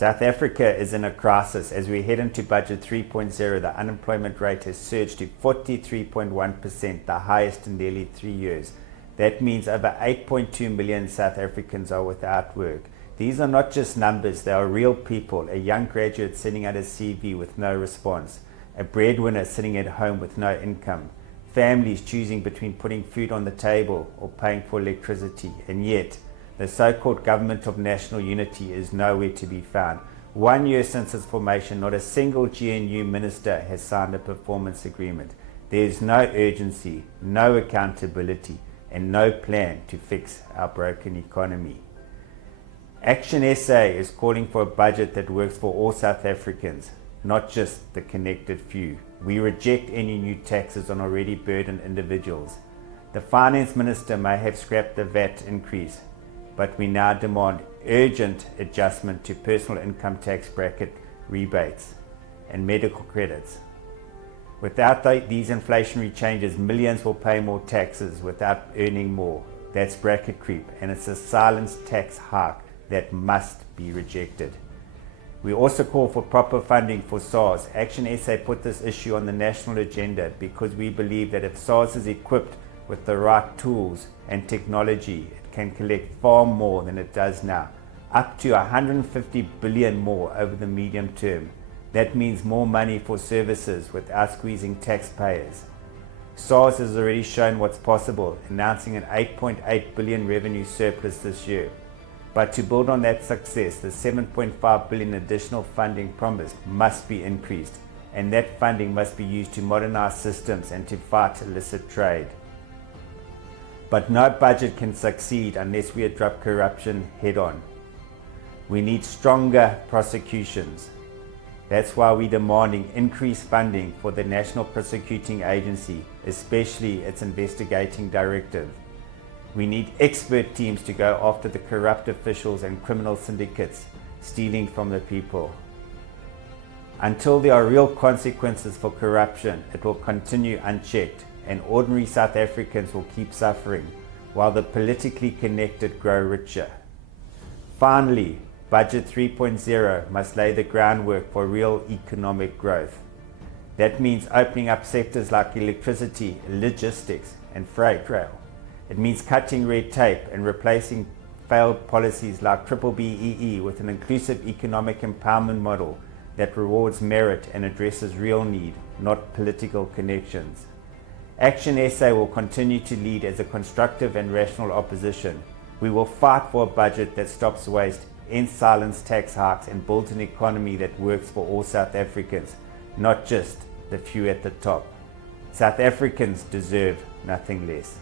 South Africa is in a crisis. As we head into Budget 3.0, the unemployment rate has surged to 43.1%, the highest in nearly 3 years. That means over 8.2 million South Africans are without work. These are not just numbers, they are real people. A young graduate sending out a CV with no response. A breadwinner sitting at home with no income. Families choosing between putting food on the table or paying for electricity. And yet, the so-called government of national unity is nowhere to be found. 1 year since its formation, not a single GNU minister has signed a performance agreement. There is no urgency, no accountability, and no plan to fix our broken economy. ActionSA is calling for a budget that works for all South Africans, not just the connected few. We reject any new taxes on already burdened individuals. The finance minister may have scrapped the VAT increase, but we now demand urgent adjustment to personal income tax bracket rebates and medical credits. Without these inflationary changes, millions will pay more taxes without earning more. That's bracket creep, and it's a silenced tax hike that must be rejected. We also call for proper funding for SARS. ActionSA put this issue on the national agenda because we believe that if SARS is equipped with the right tools and technology, it can collect far more than it does now, up to 150 billion more over the medium term. That means more money for services without squeezing taxpayers. SARS has already shown what's possible, announcing an 8.8 billion revenue surplus this year. But to build on that success, the 7.5 billion additional funding promised must be increased, and that funding must be used to modernize systems and to fight illicit trade. But no budget can succeed unless we address corruption head on. We need stronger prosecutions. That's why we're demanding increased funding for the National Prosecuting Agency, especially its investigating directive. We need expert teams to go after the corrupt officials and criminal syndicates stealing from the people. Until there are real consequences for corruption, it will continue unchecked, and ordinary South Africans will keep suffering, while the politically connected grow richer. Finally, Budget 3.0 must lay the groundwork for real economic growth. That means opening up sectors like electricity, logistics, and freight rail. It means cutting red tape and replacing failed policies like BBBEE with an inclusive economic empowerment model that rewards merit and addresses real need, not political connections. ActionSA will continue to lead as a constructive and rational opposition. We will fight for a budget that stops waste, ends silence tax hikes, and builds an economy that works for all South Africans, not just the few at the top. South Africans deserve nothing less.